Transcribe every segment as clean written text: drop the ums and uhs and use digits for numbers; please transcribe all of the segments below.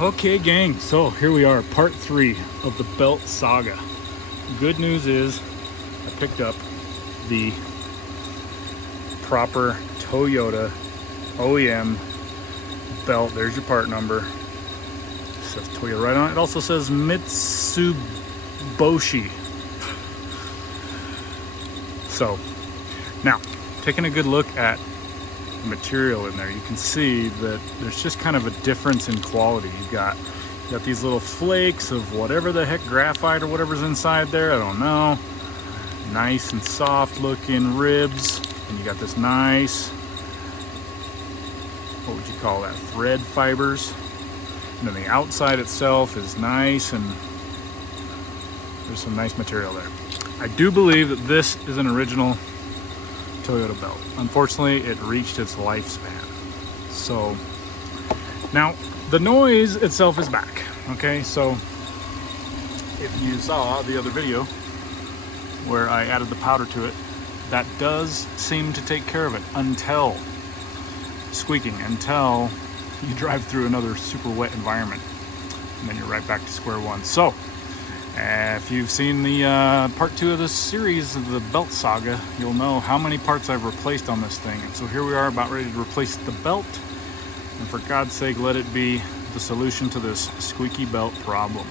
Okay, gang, so here we are, part 3 of the belt saga. Good news is I picked up the proper Toyota OEM belt. There's your part number. It says Toyota right on it. It also says Mitsubishi. So now, taking a good look at the material in there, you can see that there's just kind of a difference in quality. You got these little flakes of whatever the heck, graphite or whatever's inside there, I don't know. Nice and soft looking ribs, and you got this nice, what would you call that, thread fibers. And then the outside itself is nice, and there's some nice material there. I do believe that this is an original Toyota belt. Unfortunately, it reached its lifespan. So now the noise itself is back. Okay, so if you saw the other video where I added the powder to it, that does seem to take care of it until squeaking, until you drive through another super wet environment, and then you're right back to square one. So if you've seen the part 2 of this series of the belt saga, you'll know how many parts I've replaced on this thing. And so here we are, about ready to replace the belt. And for God's sake, let it be the solution to this squeaky belt problem.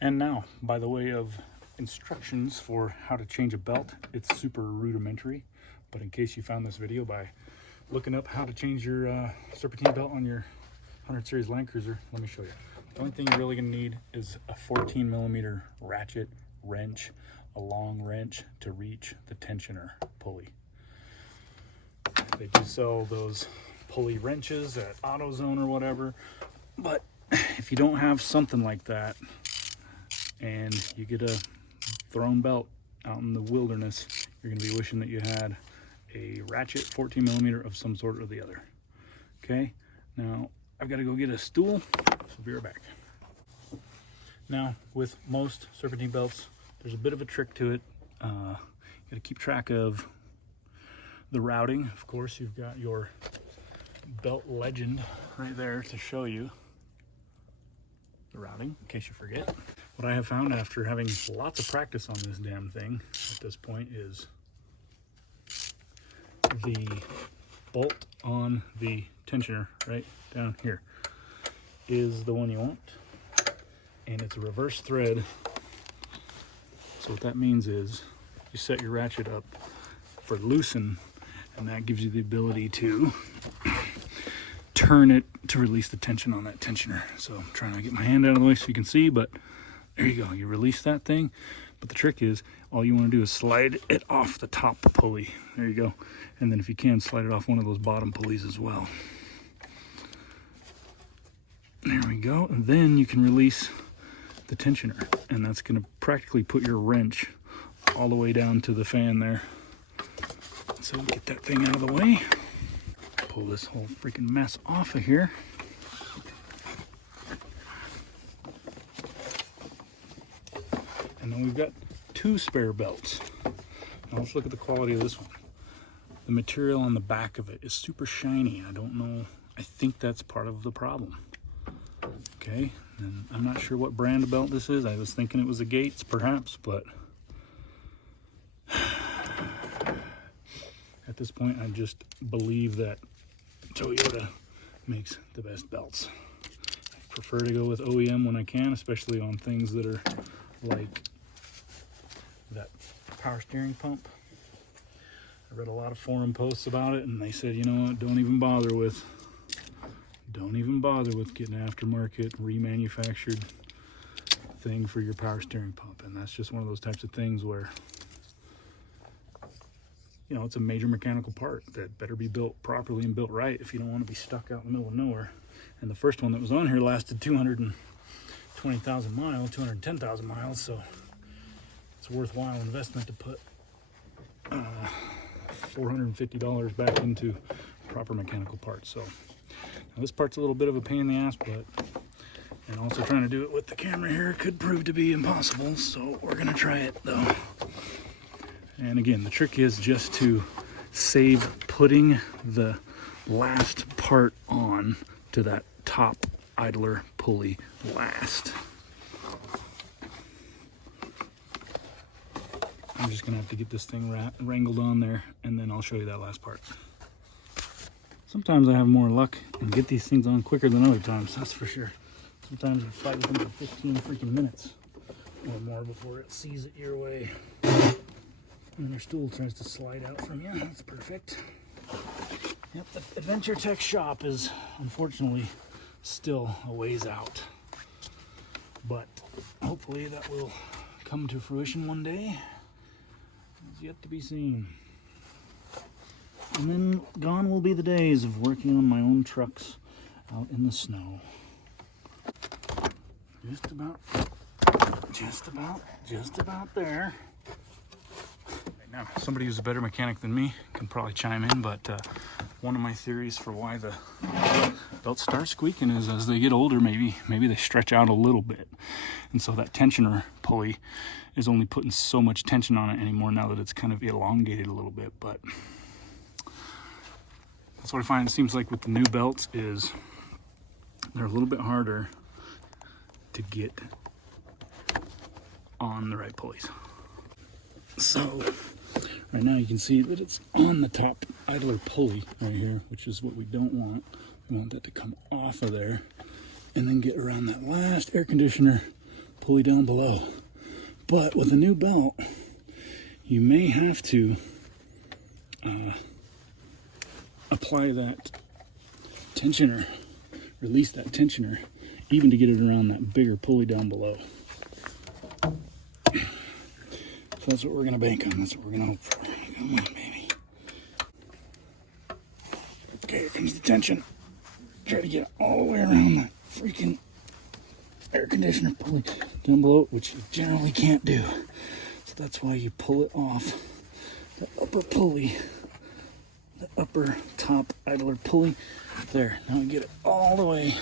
And now, by the way of instructions for how to change a belt, it's super rudimentary. But in case you found this video by looking up how to change your serpentine belt on your 100 series Land Cruiser, let me show you. The only thing you're really going to need is a 14mm ratchet wrench, a long wrench to reach the tensioner pulley. They do sell those pulley wrenches at AutoZone or whatever, but if you don't have something like that and you get a thrown belt out in the wilderness, you're going to be wishing that you had a ratchet 14mm of some sort or the other. Okay, now I've got to go get a stool, so I'll be right back. Now, with most serpentine belts, there's a bit of a trick to it. You got to keep track of the routing. Of course, you've got your belt legend right there to show you the routing, in case you forget. What I have found after having lots of practice on this damn thing at this point is the bolt on the tensioner right down here is the one you want, and it's a reverse thread. So what that means is you set your ratchet up for loosen, and that gives you the ability to turn it to release the tension on that tensioner. So I'm trying to get my hand out of the way so you can see, but there you go, you release that thing. But the trick is, all you want to do is slide it off the top pulley. There you go. And then if you can, slide it off one of those bottom pulleys as well. There we go. And then you can release the tensioner, and that's going to practically put your wrench all the way down to the fan there. So get that thing out of the way. Pull this whole freaking mess off of here. And then we've got 2 spare belts. Now let's look at the quality of this one. The material on the back of it is super shiny. I don't know, I think that's part of the problem. Okay, and I'm not sure what brand of belt this is. I was thinking it was a Gates perhaps, but at this point I just believe that Toyota makes the best belts. I prefer to go with OEM when I can, especially on things that are like that power steering pump. I read a lot of forum posts about it, and they said, you know what, don't even bother with getting an aftermarket remanufactured thing for your power steering pump. And that's just one of those types of things where, you know, it's a major mechanical part that better be built properly and built right if you don't want to be stuck out in the middle of nowhere. And the first one that was on here lasted 220,000 miles, 210,000 miles, so it's a worthwhile investment to put $450 back into proper mechanical parts. So now this part's a little bit of a pain in the ass, but and also trying to do it with the camera here could prove to be impossible, so we're gonna try it though. And again, the trick is just to save putting the last part on to that top idler pulley last. I'm just gonna have to get this thing wrangled on there, and then I'll show you that last part. Sometimes I have more luck and get these things on quicker than other times, that's for sure. Sometimes you fight with them for 15 freaking minutes or more before it sees it your way. And their stool tries to slide out from you. That's perfect. Yep, the Adventure Tech shop is unfortunately still a ways out. But hopefully that will come to fruition one day. It's yet to be seen. And then gone will be the days of working on my own trucks out in the snow. Just about there. Now, somebody who's a better mechanic than me can probably chime in, but one of my theories for why the belts start squeaking is as they get older, maybe they stretch out a little bit. And so that tensioner pulley is only putting so much tension on it anymore now that it's kind of elongated a little bit. But that's what I find it seems like with the new belts is they're a little bit harder to get on the right pulleys. So right now you can see that it's on the top idler pulley right here, which is what we don't want. We want that to come off of there and then get around that last air conditioner pulley down below. But with a new belt, you may have to apply that tensioner, release that tensioner, even to get it around that bigger pulley down below. So that's what we're gonna bank on. That's what we're gonna hope for. Come on, baby. Okay, here comes the tension. Try to get it all the way around that freaking air conditioner pulley down below, which you generally can't do. So that's why you pull it off the upper pulley, the upper top idler pulley. There, now we get it all the way,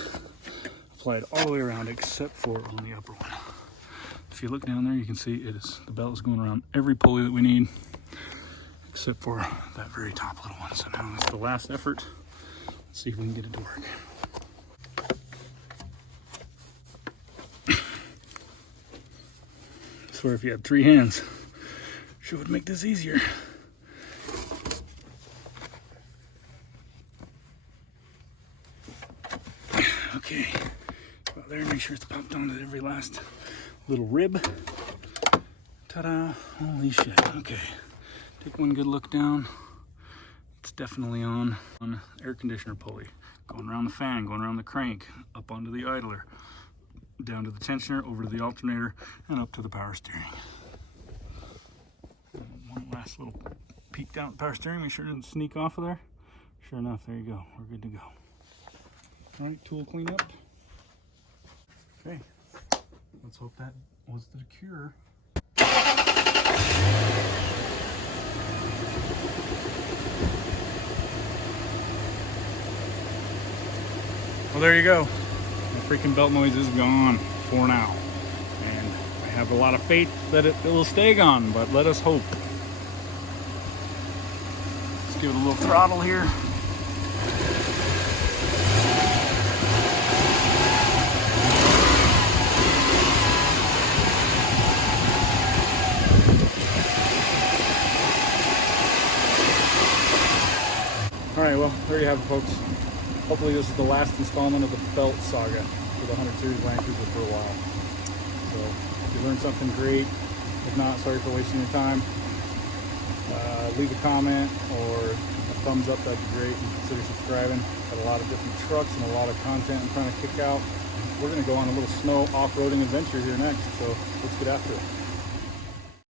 apply it all the way around except for on the upper one. If you look down there, you can see the belt is going around every pulley that we need, except for that very top little one. So now it's the last effort. Let's see if we can get it to work. I swear if you had 3 hands, sure would make this easier. Okay, about there, make sure it's pumped onto every last little rib. Ta-da, holy shit. Okay, take one good look down. It's definitely on air conditioner pulley. Going around the fan, going around the crank, up onto the idler, down to the tensioner, over to the alternator, and up to the power steering. One last little peek down at the power steering, make sure it doesn't sneak off of there. Sure enough, there you go, we're good to go. All right, tool cleanup. Okay, let's hope that was the cure. Well, there you go. The freaking belt noise is gone for now. And I have a lot of faith that it will stay gone, but let us hope. Let's give it a little throttle here. All right, well, there you have it, folks. Hopefully this is the last installment of the belt saga for the 100 Series Land Cruiser for a while. So if you learned something, great. If not, sorry for wasting your time. Leave a comment or a thumbs up, that'd be great. And consider subscribing. Got a lot of different trucks and a lot of content I'm trying to kick out. We're gonna go on a little snow off-roading adventure here next, so let's get after it.